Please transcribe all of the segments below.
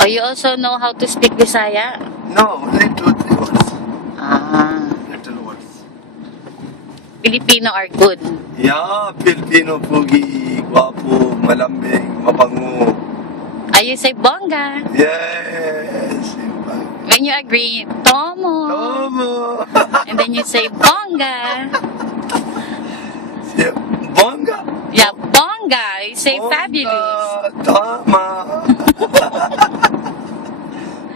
Oh, you also know how to speak Bisaya? No, only 2-3 words. Ah. Little words. Filipino are good. Yeah, Filipino, pogi, guwapo, malambing, mabango. You say bongga. Yes. When you agree, tomo. Tomo. And then you say bongga. Yeah, bonga. Yeah, bongga. You say Bonga, fabulous. Tama.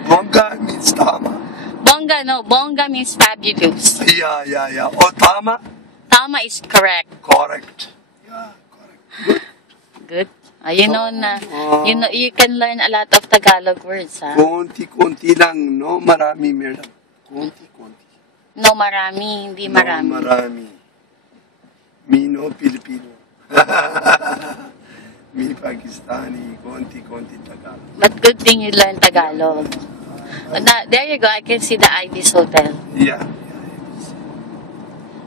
Bonga means tama. Bongga, no. Bongga means fabulous. Yeah. Oh, tama? Tama is correct. Correct. Yeah, correct. Good. You know na, you can learn a lot of Tagalog words, ha? Konti-konti lang, no? Marami, madam. Konti-konti. No, marami. Hindi marami. No, marami. Me no Filipino. Me Pakistani. Konti-konti Tagalog. But good thing you learn Tagalog. There you go. I can see the Ibis Hotel. Yeah.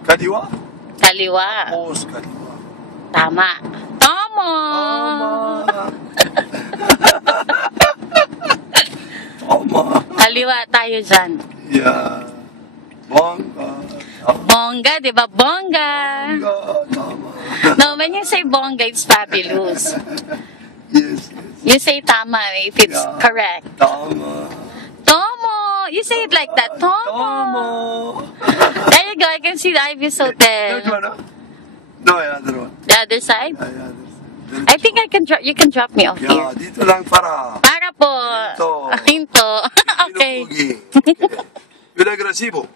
Kaliwa? Kaliwa. Os kaliwa. Tama. Tama. Tama. Kaliwa tayo dyan. Yeah. Bongga. Bongga, di ba? Bongga. Bongga. Tama. No, when you say bongga, it's fabulous. Yes. You say tama if it's correct. Tama. Tomo. You say it like that. Tomo. Tomo. There you go. I can see the Ibis Hotel. Which one? No, other one. The other side? Yeah, other side. I think I can drop. You can drop me off here. Yeah, dito lang para. Para po. Hinto. Hinto. Okay. Pinupugi. Vil agresivo.